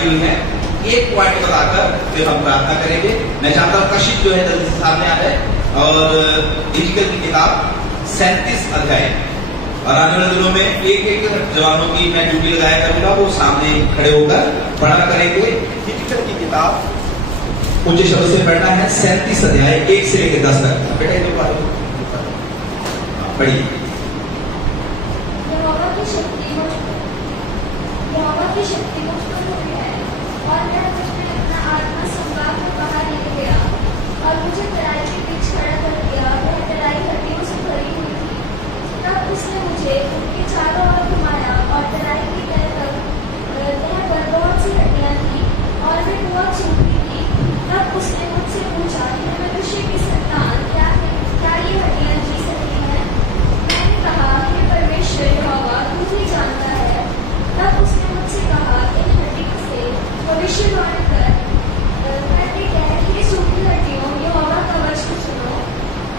हुई है। एक पॉइंट बताकर फिर हम प्रार्थना करेंगे। मैं चाहता हूँ कशिश जो है जल्दी से सामने आ जाए और इजकेल की किताब 37 अध्याय, और आने वाले दिनों में एक एक जवानों की मैं ड्यूटी लगाया करूंगा, वो सामने खड़े होकर पढ़ा करेंगे। इजकेल की किताब ऊंचे शब्द से पढ़ना है 37 अध्याय 1 से लेकर 10 तक। बेटा ये पढ़िए। की शक्ति मुझ पर हो है और वह मुझे अपना आत्मा संवाद में बाहर ले गया और मुझे तराई के बीच खड़ा कर दिया। वह तराई हड्डियों से भरी हुई थी। तब उसने मुझे उनके चारों ओर घुमाया और तराई की तह पर बहुत सी हड्डियां थी और वे बहुत चिमटी थी। तब उसने मुझसे पूछा, हे मनुष्य की संतान, क्या ये हड्डियां जी सकती हैं? मैंने कहा, हे परमेश्वर यहोवा, तू ही जानता है। तब उसने मुझसे कहा, इन हड्डियों से भविष्यवाणी कर, कहते कह, हे सूखी हड्डियों, यहोवा का वचन सुनो।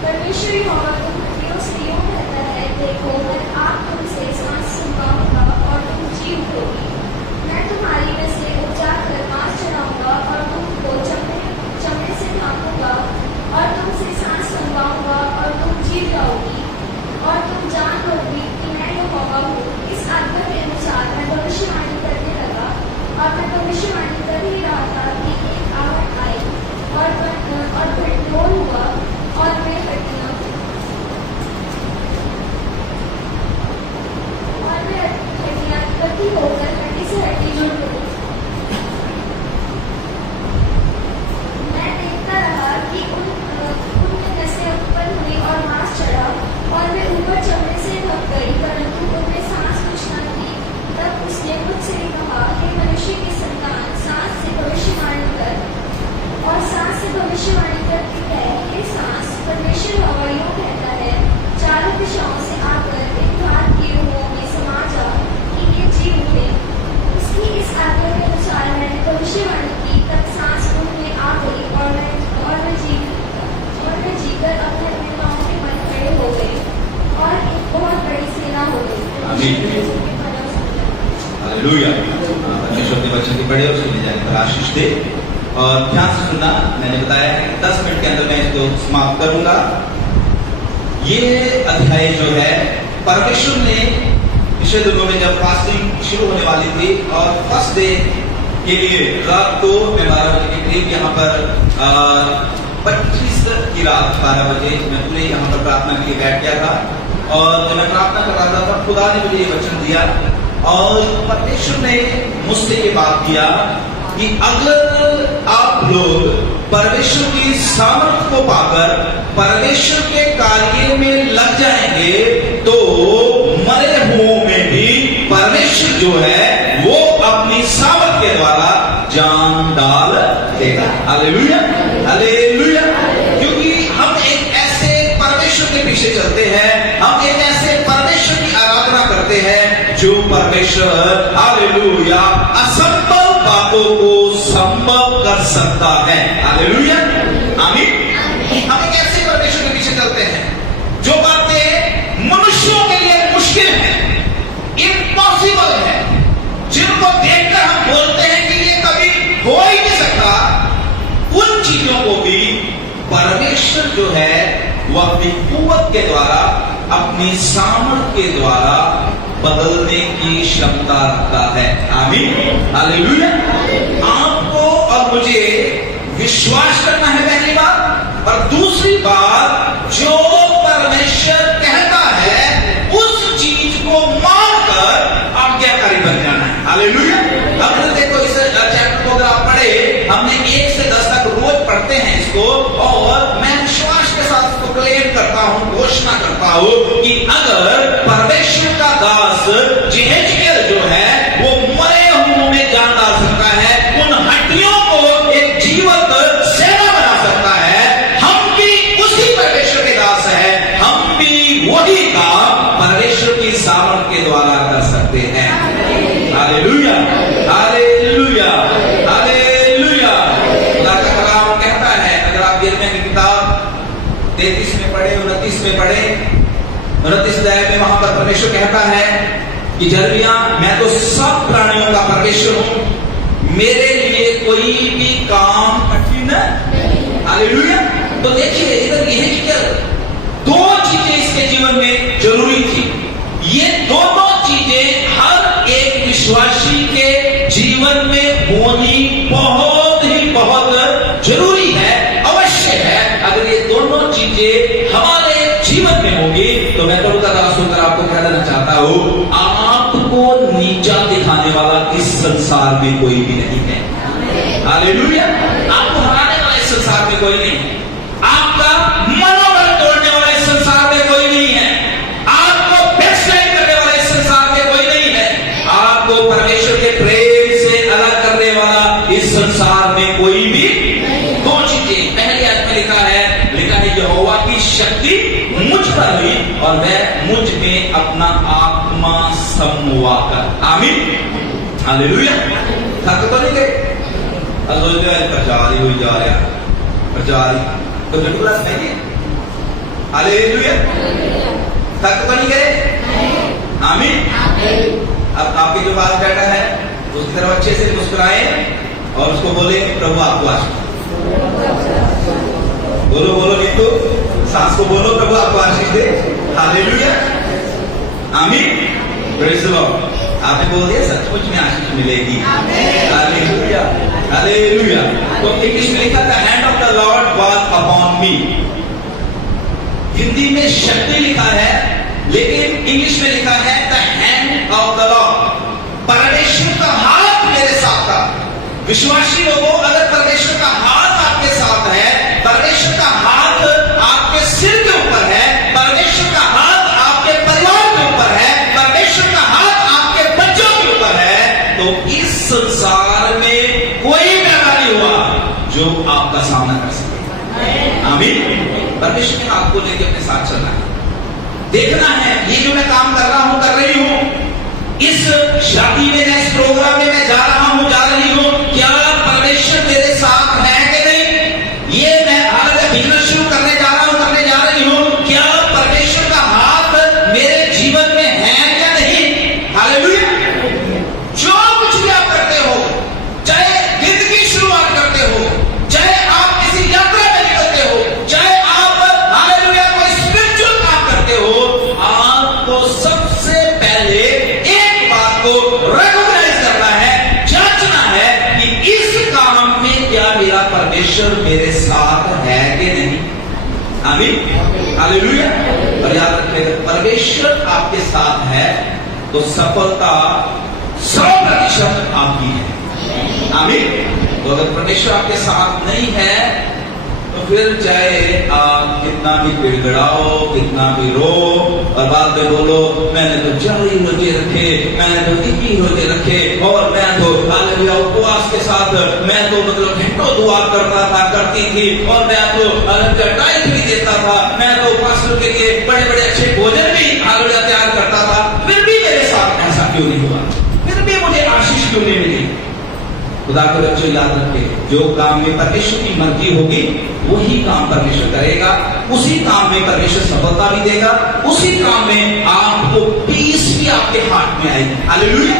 परमेश्वर यहोवा तुम हड्डियों से यूं कहता है, देखो मैं आप तुमसे सांस सुनवाऊंगा और तुम जी उठोगी। मैं तुम्हारी में से उपजा कर मांस चढ़ाऊंगा और तुमको चमड़े से ढांपूंगा और तुमसे सांस सुनवाऊंगा और तुम जी जाओगी और तुम जान लोगी कि मैं यहोवा हूँ। इस आज्ञा के अनुसार मैं भविष्यवाणी करने लगा और मैं भविष्यवाणी कर ही रहा था कि एक आहट आई और ढोल हुआ और वे हड्डियां इकट्ठी होकर हड्डी से हड्डी जुड़ गई। मैं देखता रहा कि उनमें नसें उत्पन्न हुई और मांस चढ़ा और वे ऊपर चमड़े से ढक गई, परंतु उनमें सांस कुछ न थी। तब उसने मुझसे कहा, हे मनुष्य की संतान, सांस से भविष्यवाणी कर और सांस से भविष्यवाणी करके कह, हे सांस, परमेश्वर यहोवा यूं कहता है, चारों दिशाओं से आकर इन घात की रूहों में समा जा कि ये जी उठे। उसकी इस आज्ञा के अनुसार मैंने भविष्यवाणी की। तब सांस उनमें आ गई और मैं जीकर अपने अपने पांव पे बन खड़े हो गए और एक बहुत बड़ी सेना हो गई। हालेलुया। परमेश्वर के वचन की पढ़े और सुने जाने पर आशीष दे। और ध्यान से सुनना, मैंने बताया है कि 10 मिनट के अंदर मैं इसको समाप्त करूंगा। ये अध्याय जो है, परमेश्वर ने पिछले दिनों में जब फास्टिंग शुरू होने वाली थी और फर्स्ट डे के लिए रात को मैं 12 बजे के करीब यहाँ पर 25 की रात 12 बजे मैं पूरे यहाँ पर प्रार्थना के लिए बैठ गया था और जब मैं प्रार्थना कर रहा था तब खुदा ने मुझे ये वचन दिया और परमेश्वर ने मुझसे ये बात किया कि अगर आप लोग परमेश्वर की सामर्थ को पाकर परमेश्वर के कार्य में लग जाएंगे तो मरे हुओं में भी परमेश्वर जो है वो अपनी सामर्थ के द्वारा जान डाल देगा। Hallelujah, hallelujah. क्योंकि हम एक ऐसे परमेश्वर के पीछे चलते हैं, हम एक ऐसे परमेश्वर की आराधना करते हैं जो परमेश्वर हालेलुया असंभव बातों को संभव कर सकता है। हालेलुया, आमीन। हम एक ऐसे परमेश्वर के पीछे चलते हैं जो बातें मनुष्यों के लिए मुश्किल है, इम्पॉसिबल है, जिनको देखकर हम बोलते हैं कि ये कभी हो ही नहीं सकता, उन चीजों को भी परमेश्वर जो है वो अपनी कुव्वत के द्वारा, अपनी सामर्थ के द्वारा बदलने की क्षमता रखता है। आमीन, हालेलुया। आपको और मुझे विश्वास करना है पहली बात, और दूसरी बात जो परमेश्वर कहता है उस चीज को मानकर आज्ञाकारी बन जाना है। हालेलुया। अब देखो इस चैप्टर को अगर आप पढ़े, हमने 1 से 10 तक रोज पढ़ते हैं इसको, और मैं विश्वास के साथ इसको क्लेम करता हूं, घोषणा करता हूं कि अगर परमेश्वर का दास यहेजकेल जो है वो मरे हुओं में जान डाल सकता है, उन हड्डियों को एक जीवंत सेना बना सकता है, हम भी उसी परमेश्वर के दास हैं, हम भी वही काम परमेश्वर की सामर्थ के द्वारा कर सकते हैं। Hallelujah, hallelujah, hallelujah. खुदा का कलाम कहता है, अगर आप यिर्मयाह की किताब 33 में पढ़े, 29 में पढ़े, 29 अध्याय में वहां पर परमेश्वर कहता है कि यिर्मयाह, मैं तो सब प्राणियों का परमेश्वर हूं, मेरे लिए कोई भी काम कठिन नहीं। हालेलुया। तो देखिए इधर यह है क्या, दो चीजें इसके जीवन में जरूरी थी। ये दोनों चीजें हर एक विश्वासी के जीवन में होनी बहुत ही बहुत जरूरी है, अवश्य है। अगर ये दोनों चीजें हमारे जीवन में होगी तो मैं प्रभु का दास होकर आपको कह देना चाहता हूं, आपको नीचा दिखाने वाला इस संसार में कोई भी नहीं है। हालेलुया। आपको हराने वाला इस संसार में कोई नहीं है। आपका मनोबल तोड़ने वाला इस संसार में कोई नहीं है। आपको बैकस्लाइड करने वाला इस संसार में कोई नहीं है। आपको परमेश्वर के प्रेम से अलग करने वाला इस संसार में कोई भी दो चीजें। पहली आयत में लिखा है यहोवा की शक्ति मुझ पर हुई और वह मुझ में अपना आत्मा समवा कर। आमीन। हालेलुया। थक तो नहीं गए? प्रचार ही जा रहा, प्रचार तो बिल्कुल नहीं है। हालेलुया। थक तो नहीं गए? आमीन। अब आपके जो पास बैठा है उसकी तरफ अच्छे से मुस्कुराएं और उसको बोले प्रभु आपको आशीष। बोलो बोलो नीतू, सांस को बोलो प्रभु आपको आशीष दे। हालेलुया। आमीन। Praise the Lord. आपने बोल दिया सचमुच में आशीष मिलेगी। हालेलुया। हालेलुया। तो इंग्लिश में लिखा था hand of the Lord was upon मी। हिंदी में शक्ति लिखा है लेकिन इंग्लिश में लिखा है the hand of the Lord. परमेश्वर का हाथ मेरे साथ था। विश्वासी लोगों, अगर परमेश्वर का हाथ आपके साथ है, परमेश्वर का हाथ आपके सिर के ऊपर है, परमेश्वर का हाथ आपके परिवार के ऊपर है, परमेश्वर का हाथ आपके बच्चों के ऊपर है, तो इस संसार में कोई पैदा नहीं हुआ जो आपका सामना कर सके। आमीन। परमेश्वर के हाथ को लेकर अपने साथ चलना है, देखना है ये जो मैं काम कर रहा हूं, कर रही हूं, इस शादी में, इस प्रोग्राम में मैं जा रहा हूं, जा रही हूं, क्या परमेश्वर मेरे साथ है कि नहीं? ये मैं हालांकि बिजनेस शुरू करने जा रहा हूं, करने जा रही हूं, क्या परमेश्वर का हाथ मेरे जीवन में है या नहीं? हालेलुया। जो कुछ भी आप करते हो, चाहे दिन की शुरुआत करते हो, चाहे आप किसी यात्रा में निकलते हो, चाहे आप हालेलुया कोई स्पिरिचुअल काम करते हो, आपको सबसे पहले एक बात को रिकॉग्नाइज करना है, जांचना है कि इस काम में क्या मेरा परमेश्वर मेरे साथ है कि नहीं। आमीन। हालेलुया। और याद रखिएगा, परमेश्वर आपके साथ है तो सफलता 100% आपकी है। आमीन। तो अगर परमेश्वर आपके साथ नहीं है तो फिर चाहे आप कितना भी गिड़गिड़ाओ, कितना भी रो और बाद में बोलो मैंने तो 40 रोजे रखे, मैंने तो 21 रोजे रखे और मैं तो हालेलुया उपवास के साथ मैं तो मतलब घंटों दुआ करता था, करती थी और मैं तो टाइम भी देता था, मैं तो पास्टर के लिए बड़े बड़े अच्छे भोजन भी हालेलुया तैयार करता था, फिर भी मेरे साथ ऐसा क्यों नहीं हुआ? फिर भी मुझे आशीष क्यों नहीं मिली? खुदा के बच्चों याद रखे, जो काम में परमेश्वर की मर्जी होगी वही काम परमेश्वर करेगा, उसी काम में परमेश्वर सफलता भी देगा, उसी काम में आपको पीस भी आपके हाथ में आएगी। हालेलुया।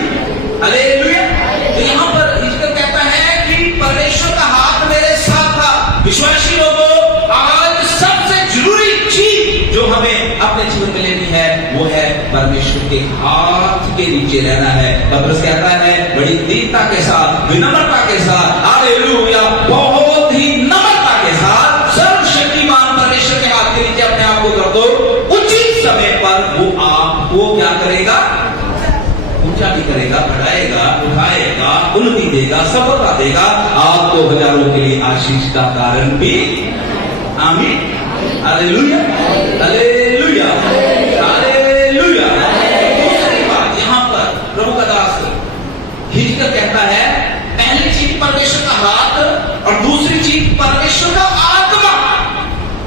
हालेलुया। तो यहाँ पर हिजकिय्याह कहता है कि परमेश्वर का हाथ मेरे साथ था। विश्वासी लोगों, आज सबसे जरूरी चीज जो हमें अपने जीवन में लेनी है वो है परमेश्वर के हाथ के नीचे रहना है। पत्रस कहता है बड़ी दीनता के साथ, विनम्रता के साथ, हालेलुया, बहुत ही नम्रता के साथ सर्वशक्तिमान परमेश्वर के हाथ के नीचे अपने आप को कर दो। उचित समय पर वो आपको क्या करेगा? ऊंचा भी करेगा, बढ़ाएगा, उठाएगा, उन्नति देगा, सफलता देगा, आपको हजारों के लिए आशीष का कारण भी। आमीन। हालेलुया। हालेलुया। हालेलुया। दूसरी बात यहाँ पर प्रभु का दास हिजकिय्याह कहता है, पहली चीज परमेश्वर का हाथ और दूसरी चीज परमेश्वर का आत्मा।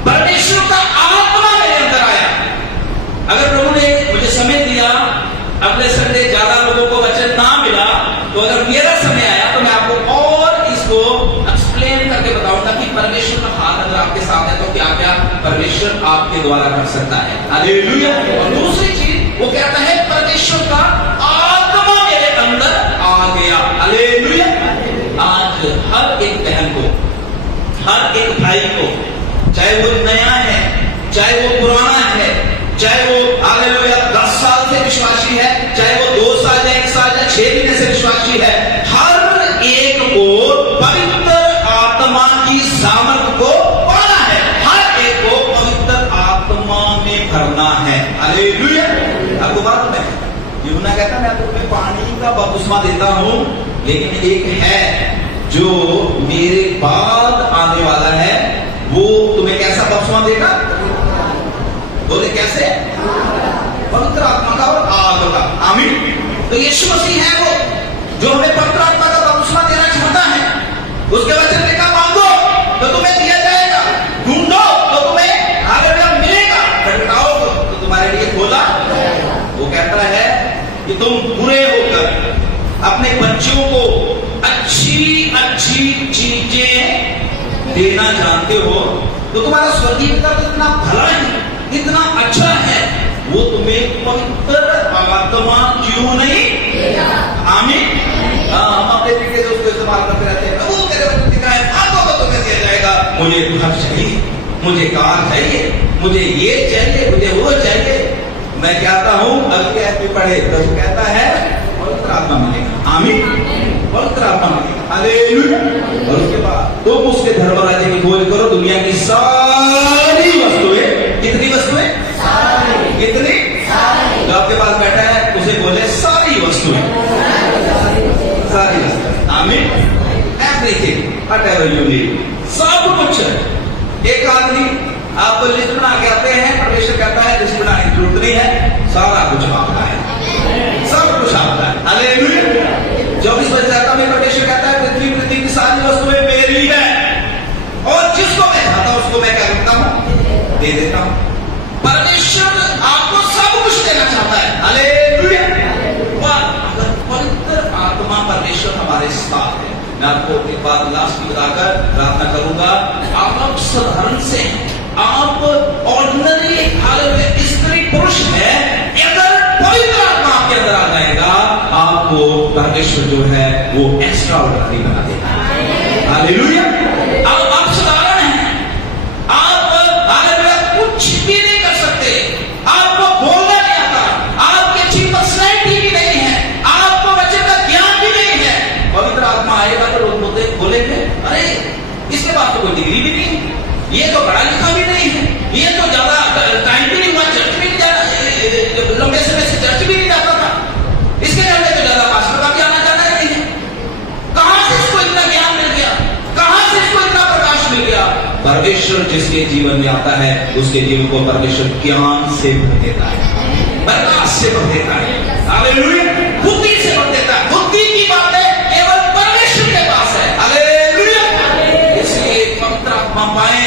परमेश्वर का आत्मा मेरे अंदर आया। अगर प्रभु ने मुझे समय दिया, अगले संडे ज्यादा लोगों को वचन ना मिला, तो अगर मेरा समय आया तो मैं आपको और इसको एक्सप्लेन करके बताऊंगा कि परमेश्वर का हाथ अगर आपके साथ है तो क्या क्या परमेश्वर आपके द्वारा कर सकता है। हालेलुया। और दूसरी चीज वो कहता है परमेश्वर का आत्मा मेरे अंदर आ गया। हालेलुया। हर एक भाई को, चाहे वो नया है, चाहे वो पुराना है, चाहे वो हालेलुया 10 साल से विश्वासी है, चाहे वो 2 साल या 1 साल या 6 महीने से विश्वासी है, हर एक को पवित्र आत्मा की सामर्थ को पाना है, हर एक को पवित्र आत्मा में भरना है। हालेलुया। आपको बात है, यूहन्ना कहता है मैं तुम्हें पानी का बपतिस्मा देता हूं, लेकिन एक है जो मेरे बाद आने वाला है, वो तुम्हें कैसा बपतिस्मा देगा? बोले कैसे? पवित्र आत्मा का और आग का। आमीन। तो यीशु मसीह है वो जो हमें पवित्र आत्मा का बपतिस्मा देना चाहता है। उसके वचन लिखा, मांगो तो तुम्हें दिया जाएगा, ढूंढो तो तुम्हें हालेलुया मिलेगा, खटखटाओ तो तुम्हारे लिए खोला। वो कहता है कि तुम बुरे होकर अपने बच्चों को अच्छी अच्छी चीजें देना जानते हो, तो तुम्हारा स्वर्गीय पिता तो इतना भला है, इतना अच्छा है, वो तुम्हें पवित्र आत्मा क्यों नहीं? आमीन। हम अपने तरीके से उसको इस्तेमाल करते रहते हैं, वो तेरे को दिखा है, मांगो तो तुम्हें दिया जाएगा। मुझे घर चाहिए, मुझे कार चाहिए, मुझे ये चाहिए, मुझे वो चाहिए। मैं कहता हूं अगले ऐसे पढ़े तो कहता है पवित्र आत्मा मिलेगा। आमीन। पवित्र आत्मा मिलेगा। हालेलुया। और उसके बाद तुम उसके धर्म राज्य की खोज करो, दुनिया की सारी वस्तुएं, कितनी वस्तुएं? कितनी? जो आपके पास बैठा है उसे बोले सारी वस्तुएं, सारी वस्तुएं। आमीन। एवरीथिंग व्हाटएवर यू नीड, सब कुछ। एक आदमी आप लिस्ट बना के आते हैं, परमेश्वर कहता है लिस्ट बनाने की जरूरत नहीं है, सारा कुछ आपका है, सब कुछ आपका है। हालेलुया। 24 बज जाता है, परमेश्वर कहता है पृथ्वी की सारी वस्तुएं मेरी है, और जिसको मैं चाहता हूं उसको मैं क्या करता हूं? दे देता हूं। परमेश्वर आपको सब कुछ देना चाहता है। हालेलुया। और अगर पवित्र आत्मा परमेश्वर हमारे साथ है, मैं आपको एक बात लास्ट में बताकर प्रार्थना करूंगा। आप साधारण से, आप ऑर्डिनरी हालेलुया स्त्री पुरुष है, अगर पवित्र आत्मा आपके अंदर आ जाएगा, आपको परमेश्वर जो है वो एक्स्ट्रा ऑर्डिनरी बना देगा। हालेलुया। आप साधारण हैं, आप हालेलुया कुछ भी नहीं कर सकते, आपको बोलना नहीं आता, आपकी अच्छी पर्सनैलिटी भी नहीं है, आपको बच्चे का ज्ञान भी नहीं है, पवित्र आत्मा आएगा तो लोग बोलेंगे अरे इसके पास तो कोई डिग्री भी नहीं, ये तो पढ़ा लिखा भी नहीं है, ये तो ज्यादा टाइम भी नहीं हुआ, चर्च भी नहीं जाता, लंबे समय से चर्च भी नहीं जाता था, इसके चलते तो ज्यादा पास्टर का भी आना जाना नहीं है। कहां से इसको इतना ज्ञान मिल गया? कहां से इसको इतना प्रकाश मिल गया? परमेश्वर जिसके जीवन में आता है उसके जीवन को परमेश्वर ज्ञान से भर देता है, प्रकाश से भर देता है। हालेलुया। बुद्धि से भर देता है। बुद्धि की बातें केवल परमेश्वर के पास है। हालेलुया। इसलिए पवित्र आत्मा पाए,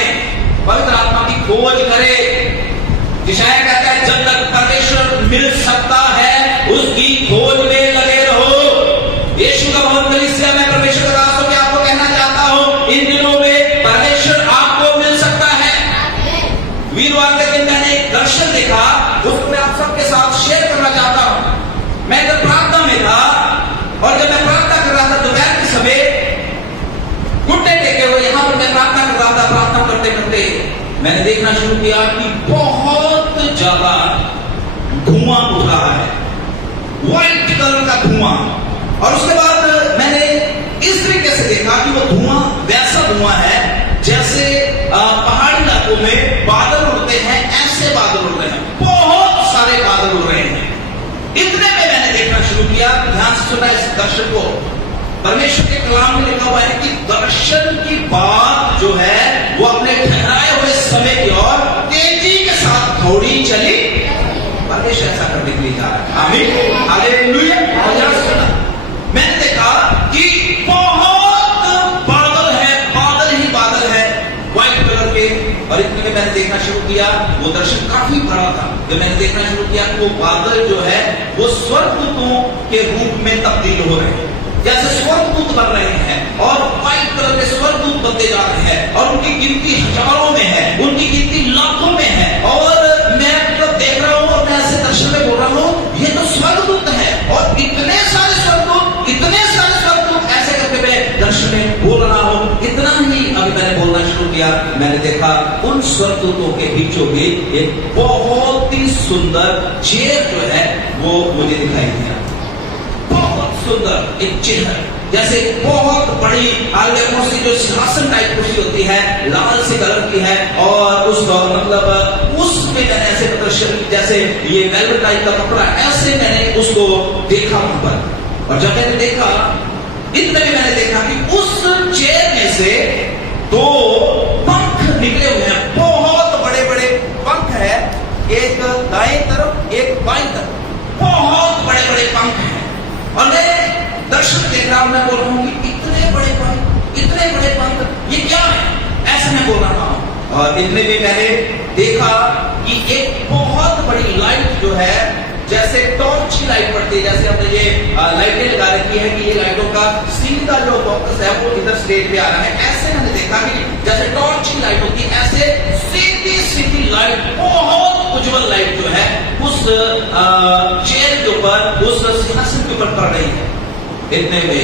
पवित्र आत्मा की खोज करे। यशायाह कहता है जब तक परमेश्वर मिल सकता है उसकी खोज में लगे रहो। यीशु का बहुत कलीसिया में परमेश्वर के दासों में आपको कहना चाहता हूं, इन दिनों में परमेश्वर आपको मिल सकता है। वीरवार के दिन मैंने एक दर्शन देखा, उसको मैं आप सबके साथ शेयर करना चाहता हूं। मैं जब प्रार्थना में था और जब मैं प्रार्थना कर रहा था दोपहर के समय, घुटने टेके हुए यहां पर मैं प्रार्थना कर रहा था, प्रार्थना करते करते मैंने देखना शुरू किया कि बहुत ज्यादा धुआं उठ रहा है, व्हाइट कलर का धुआं। और उसके बाद मैंने इस तरीके से देखा कि वो धुआं वैसा धुआं है जैसे पहाड़ी इलाकों में बादल उड़ते हैं, ऐसे बादल उड़ रहे हैं, बहुत सारे बादल उड़ रहे हैं। इतने में मैंने देखना शुरू किया, ध्यान से सुना इस दर्शन को। परमेश्वर के कलाम में लिखा हुआ है कि दर्शन की बात जो है वो अपने ठहराए हुए समय की ओर तेजी के साथ थोड़ी चली। परमेश्वर ऐसा करने के लिए जा रहा है। आमीन। हालेलुया। और यहां सुना मैंने देखा कि बहुत बादल है, बादल ही बादल है व्हाइट कलर के। और इतने में मैंने देखना शुरू किया, वो दर्शन काफी बड़ा था। जब मैंने देखना शुरू किया कि वो बादल जो है वो स्वर्गदूतों के रूप में तब्दील हो रहे हैं, जैसे स्वर्गदूत बन रहे हैं और व्हाइट कलर के स्वर्गदूत बनते जा रहे हैं, और उनकी गिनती हजारों में है, उनकी गिनती लाखों में है। और मैं मतलब देख रहा हूं और मैं ऐसे दर्शन में बोल रहा हूं ये तो स्वर्गदूत है, और इतने सारे स्वर्गदूत ऐसे करके मैं दर्शन में बोल रहा हूं। इतना ही अभी मैंने बोलना शुरू किया, मैंने देखा उन स्वर्गदूतों के बीचों बीच एक बहुत ही सुंदर चेयर जो है वो मुझे दिखाई दिया। बहुत सुंदर एक चेयर, जैसे बहुत बड़ी कुर्सी, जो सिंहासन टाइप कुर्सी होती है, लाल से कलर की है, और उस मतलब उसमें मैंने ऐसे मतलब जैसे ये वेलवेट टाइप का कपड़ा, ऐसे मैंने उसको देखा वहां पर। और जब मैंने देखा, इतने में मैंने देखा कि उस चेयर में से दो पंख निकले हुए हैं, बहुत बड़े बड़े पंख है, एक दाएं तरफ एक बाईं तरफ, बहुत बड़े बड़े पंख हैं। और मैं दर्शक देख रहा हूं, मैं बोल रहा हूं कि इतने बड़े पंख, इतने बड़े पंख, ये क्या है, ऐसे मैं बोल रहा हूं। और इतने में मैंने देखा कि एक बहुत बड़ी लाइट जो है, जैसे टॉर्च की लाइट पड़ती है, जैसे हमने ये लाइटें लगा रखी है कि ये लाइटों का सीधा जो फोकस है वो इधर स्टेज पे आ रहा है, ऐसे मैंने देखा कि जैसे टॉर्च की लाइट होती है, ऐसे सीधी सीधी लाइट, बहुत उज्जवल लाइट जो है उस चेयर के ऊपर, उस सिंहासन के ऊपर पड़ रही है। इतने में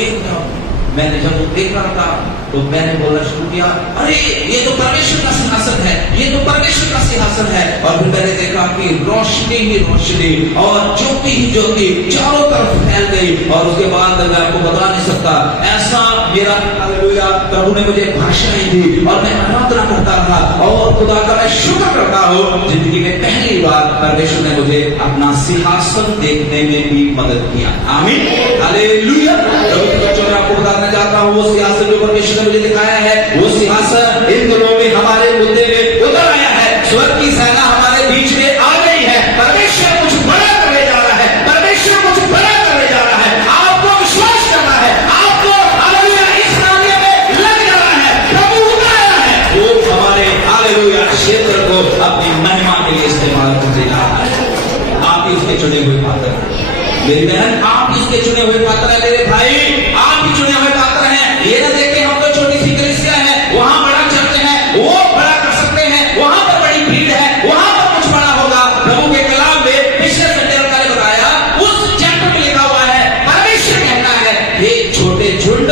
एकदम मैंने जब वो देख रहा था तो मैंने बोलना शुरू किया, अरे ये तो परमेश्वर का सिंहासन है, ये तो परमेश्वर का सिंहासन है। और फिर मैंने देखा कि रोशनी ही रोशनी और ज्योति ही ज्योति चारों तरफ फैल गई। और उसके बाद मैं आपको बता नहीं सकता, ऐसा मेरा हालेलुया प्रभु ने मुझे भाषाएं दी और मैं आराधना करता रहा और खुदा का मैं शुक्र करता हूँ, जिंदगी में पहली बार परमेश्वर ने मुझे अपना सिंहासन देखने में भी मदद किया। आमीन, हालेलुया। बच्चों में आपको बताना चाहता हूँ, वो सिंहासन जो परमेश्वर ने मुझे दिखाया है, वो सिंहासन इन दिनों में हमारे मुद्दे में उतर आया है। स्वर्ग की सेना हमारे बीच में आ गई है। परमेश्वर कुछ बड़ा करने जा रहा है, परमेश्वर कुछ बड़ा करने जा रहा है। आपको विश्वास करना है, आपको हालेलुया इस कार्य में लग जाना है। प्रभु उतर आया है, वो हमारे हालेलुया क्षेत्र को अपनी महिमा के लिए इस्तेमाल करने जा रहा है। आप ही उसके चुने हुए पात्र हैं मेरी बहन, आप इसके चुने हुए पात्र हैं मेरे भाई, आप ही चुने हुए पात्र हैं। ये ना देखे हम तो छोटी सी कलीसिया है, वहां बड़ा चलते हैं, वो बड़ा कर सकते हैं, वहां पर बड़ी भीड़ है, वहां पर कुछ बड़ा होगा। प्रभु के कलाम में पिछले संडे ने बताया, उस चैप्टर में लिखा हुआ है, परमेश्वर कहता है ये छोटे झुंड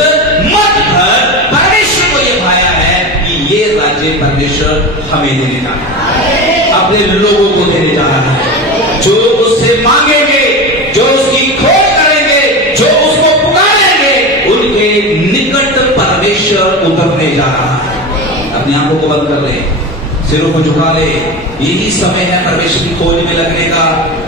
मत भर। परमेश्वर को ये भाया है कि ये राज्य परमेश्वर हमें देने जा रहा है, अपने लोगों को देने जा रहा है। जो उससे मांगेंगे, जो उसकी खोज करेंगे, जो उसको पुकारेंगे, उनके निकट परमेश्वर उतरने जा रहा है। अपनी आंखों को बंद कर ले, सिरों को झुका ले। यही समय है परमेश्वर की खोज में लगने का,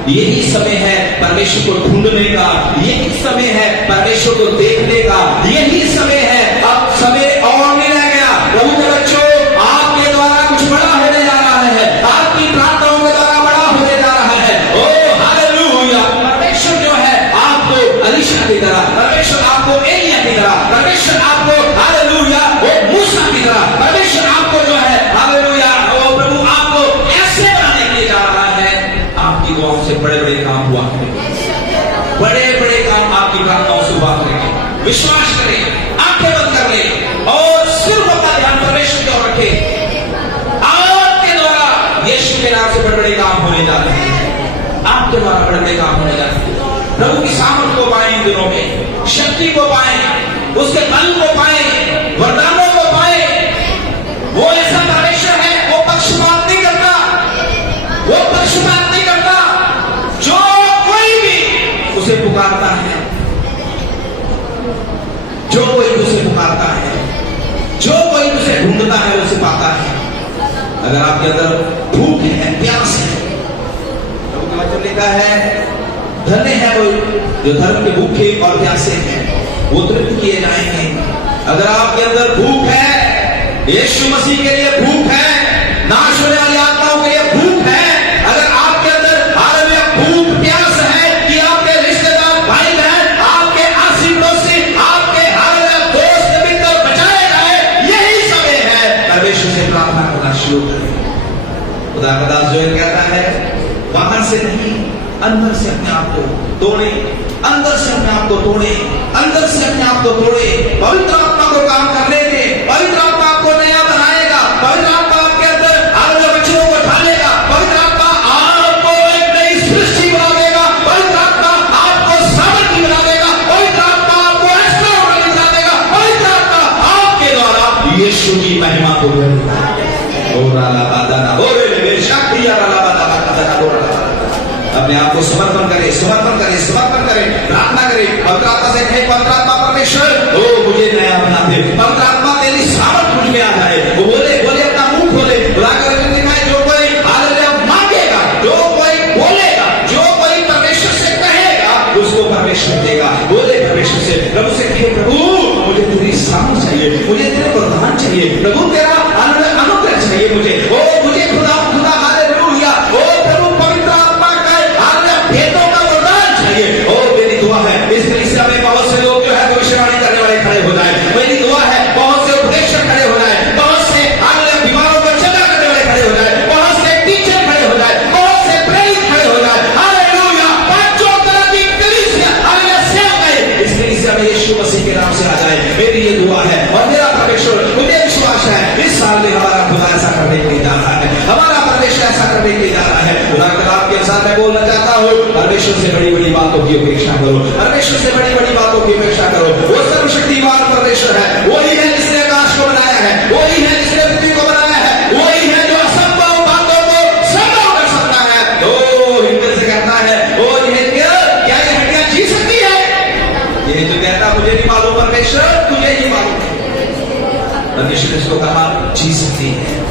यही समय है परमेश्वर को ढूंढने का, यही समय है परमेश्वर को देखने का, यही समय है। अब समय और नहीं रह गया। प्रभु के बच्चों, आपके द्वारा कुछ बड़ा होने जा रहा है, आपकी प्रार्थनाओं के द्वारा बड़ा होने जा रहा है। ओ हालेलुया। परमेश्वर जो है आपको अलीशा की तरह, परमेश्वर आपको एलिया की तरह, परमेश्वर आपको हालेलुया वो मूसा की तरह, परमेश्वर आपको जो है हालेलुया वो प्रभु आपको ऐसे बनाने के लिए जा रहा है। आपकी दुआओं से बड़े बड़े काम हुआ करेंगे, बड़े बड़े काम आपकी प्रार्थनाओं से हुआ करेंगे। विश्वास करें, आंखें बंद कर ले और सिर्फ अपना ध्यान परमेश्वर की ओर रखे। आपके द्वारा यीशु के नाम से बड़े बड़े काम होने जा रहे हैं, आपके द्वारा बड़े बड़े काम होने जा रहे हैं। प्रभु की सामर्थ को पाए, इन दिनों में शक्ति को पाए, उसके बल को पाए, वरदानों को पाए। वो ऐसा परमेश्वर है, वो पक्षपात नहीं करता, वो पक्षपात नहीं करता। जो कोई भी उसे पुकारता है, जो कोई उसे पुकारता है, जो कोई उसे ढूंढता है, उसे पाता है। अगर आपके अंदर भूख है, प्यास है, प्रभु के वचन लिखा है, धन्य है वो जो धर्म के भूखे और प्यासे हैं, वो तृप्त किए जाएंगे। अगर आपके अंदर भूख है, यीशु मसीह के लिए भूख है, नाश होने वाली आत्माओं के लिए भूख है, अगर आपके अंदर हालेलुया भूख प्यास है कि आपके रिश्तेदार भाई बहन, आपके आसी पड़ोसी, आपके हालेलुया दोस्त मित्र बचाए जाए, यही समय है परमेश्वर से प्रार्थना करना शुरू करें। खुदा का दास जोएल कहता है, बाहर से नहीं, अंदर से अपने आप को तोड़े, अंदर से अपने आप को तोड़े, अंदर से अपने आप को तोड़े। पवित्र आत्मा को काम करने दे, पवित्र आत्मा आपको नया बनाएगा, पवित्र आत्मा आपके अंदर आगे बच्चों को ढालेगा, पवित्र आत्मा आपको एक नई सृष्टि बना देगा, पवित्र आत्मा आपको सामर्थ्य बना देगा, पवित्र आत्मा आपको एक्स्ट्राऑर्डिनरी बना देगा, पवित्र आत्मा आपके द्वारा यीशु की महिमा को अपने आप को समर्पण करें, समर्पण करें, समर्पण करें, प्रार्थना करें। पवित्र आत्मा से कहें, पवित्र आत्मा परमेश्वर ओ मुझे नया बना दे। पवित्र आत्मा तेरी सामर्थ मुझ में आ जाए। वो बोले अपना मुंह खोले, बुलाकर दिखाए जो कोई हालेलुया मांगेगा, जो कोई बोलेगा, जो कोई परमेश्वर से कहेगा उसको परमेश्वर देगा। बोले परमेश्वर से, प्रभु से कहे प्रभु मुझे तेरी सामर्थ चाहिए, मुझे तेरे वरदान चाहिए, प्रभु तेरा अनुग्रह चाहिए मुझे। ओ मुझे खुदा खुदा हालेलुया ओ प्रभु पवित्र आत्मा का हालेलुया भेदों का वरदान चाहिए। ओ मेरी दुआ है इस कलीसिया में बहुत से लोग जो है भविष्यवाणी करने वाले खड़े हो जाए। मेरी दुआ है बहुत से उपदेशक खड़े हो जाए, बहुत से हालेलुया बीमारों को चंगा करने वाले खड़े हो जाए, बहुत से टीचर खड़े हो जाए, बहुत से प्रेरित खड़े हो जाए। हालेलुया पांचों तरह की कलीसिया हालेलुया सेवक इस कलीसिया में यीशु मसीह के नाम से आ जाए। मेरी ये दुआ है और मेरा परमेश्वर मुझे विश्वास है इस साल में हमारा खुदा ऐसा करने के लिए जा रहा है, हमारा परमेश्वर ऐसा करने के लिए जा रहा है। खुदा कलाम के अनुसार मैं बोलना चाहता हूँ, परमेश्वर से बड़ी बड़ी बातों की अपेक्षा करो, परमेश्वर से बड़ी बड़ी बातों की अपेक्षा करो। वो सर्वशक्तिमान परमेश्वर है, वही है जिसने आकाश को बनाया है, वही है जिसने पृथ्वी को बनाया है, वही है जो असंभव बातों को संभव कर सकता है। तो हिंदू से कहता है ओ क्या ये हड्डियां जी सकती है? ये जो कहता मुझे नहीं मालूम, परमेश्वर तुझे ही मालूम है। परमेश्वर ने इसको कहा जी सकती है।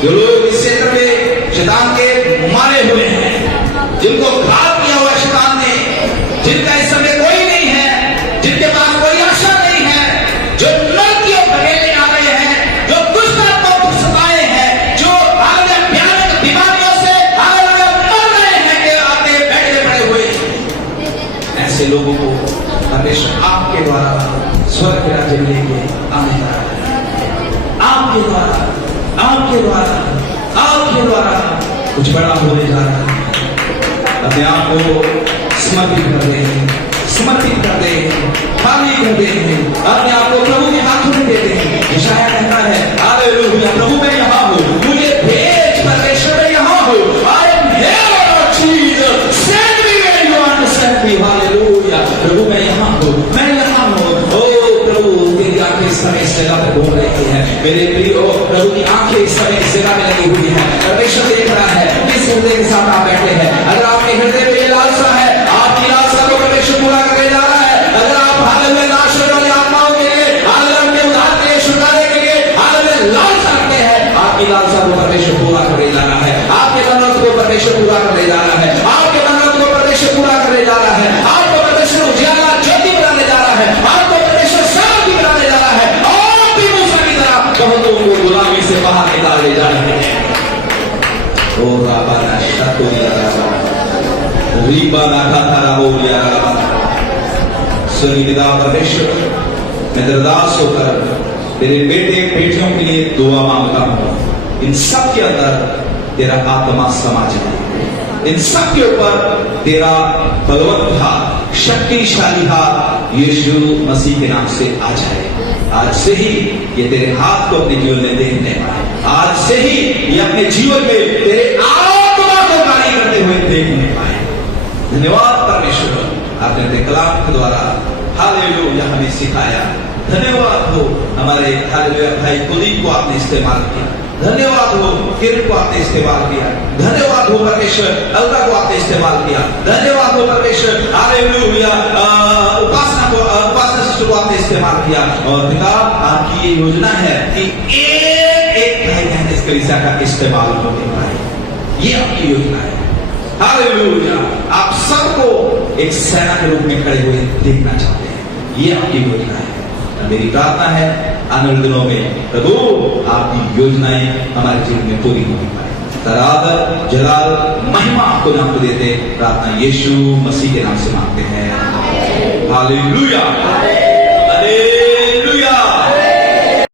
जो लोग इस क्षेत्र में शैतान के मारे हुए हैं, जिनको घात किया हुआ शैतान ने, जिनका इस समय कोई नहीं है, जिनके पास कोई आशा नहीं है, जो नरकियों भगेले आ रहे हैं, जो दुष्ट आत्माओं को सताए हैं, जो हालेलुया भयानक बीमारियों से हालेलुया मर रहे हैं कि आपके बेड में पड़े हुए हैं, ऐसे लोगों को परमेश्वर आपके द्वारा स्वर्ग के राज्य में लेके आने जा रहा है। आपके द्वारा, आपके द्वारा, आपके द्वारा कुछ बड़ा होने जा रहा है। अपने आप को समर्पित कर दे, समर्पित कर दे, खाली कर दे, अपने आप को प्रभु के हाथों में दे दे। यशायाह कहता है हालेलुया प्रभु मैं यहाँ हूँ, मुझे भेज, परमेश्वर मैं यहाँ हूँ। I am here Lord Jesus, send me where you want to send me। Hallelujah प्रभु मैं यहाँ हूँ, मैं यहाँ हूँ। ओ प्रभु तेरी आंखें इस समय इस जगह पर घूम रही है, मेरे प्रियो प्रभु की आंखें इस समय इस जगह में लगी हुई है। परमेश्वर देख रहा है किस हृदय के साथ आप बैठे हैं। अगर आपके हृदय में ये लालसा है, आपकी लालसा को परमेश्वर पूरा करने जा रहा है। अगर आप हालेलुया नाश होने वाली आत्माओं के लिए, हालेलुया अपने उद्धार के लिए, छुटकारे के लिए हालेलुया लालसा रखते हैं, आपकी लालसा को परमेश्वर पूरा करने जा रहा है। आपके मनोरथ को परमेश्वर पूरा करने जा रहा है। आपके मनोरथ को परमेश्वर पूरा करने जा रहा है। आपको परमेश्वर उजियाला ज्योति बनाने जा रहा है। आपको परमेश्वर शांति बनाने जा रहा है। और भी मूसा की तरह बहुतों को गुलामी से बाहर निकाले जा रहे हैं। ओ राबाना शतुरिया रीबाना काताराबोलिया सुनी पिता परमेश्वर, मैं दरदास होकर तेरे बेटे बेटियों के लिए दुआ मांगता हूँ। इन सब के अंदर तेरा आत्मा समा जाए, इन सब के ऊपर तेरा बलवंत हाथ, शक्तिशाली हाथ यीशु मसीह के नाम से आ जाए। आज से ही ये तेरे हाथ को अपने जीवन में देखने पाए, आज से ही ये अपने जीवन में तेरे आत्मा को कार्य करते हुए देखने पाए। धन्यवाद परमेश्वर, आपने अपने कलाम के द्वारा हालेलुया हमें सिखाया। धन्यवाद हो हमारे हालेलुया भाई कुलीन को आपने इस्तेमाल किया। धन्यवाद हो किरण को आपने इस्तेमाल किया। धन्यवाद हो परमेश्वर अलका को आपने इस्तेमाल किया। धन्यवाद हो परमेश्वर हालेलुया उपासना को को आपने इस्तेमाल किया। और पिता आपकी ये योजना है कि एक एक भाई बहन इस कलीसिया का इस्तेमाल होने पाए, ये आपकी योजना है। हालेलुया आप सबको एक सेना के रूप में खड़े हुए देखना चाहते हैं, ये आपकी योजना है। मेरी प्रार्थना है आने वाले दिनों में प्रभु आपकी योजनाएं हमारे जीवन में पूरी होनी पाए। तराद जलाल महिमा आपको नाम को देते प्रार्थना यीशु मसीह के नाम से मांगते हैं। Hallelujah hallelujah.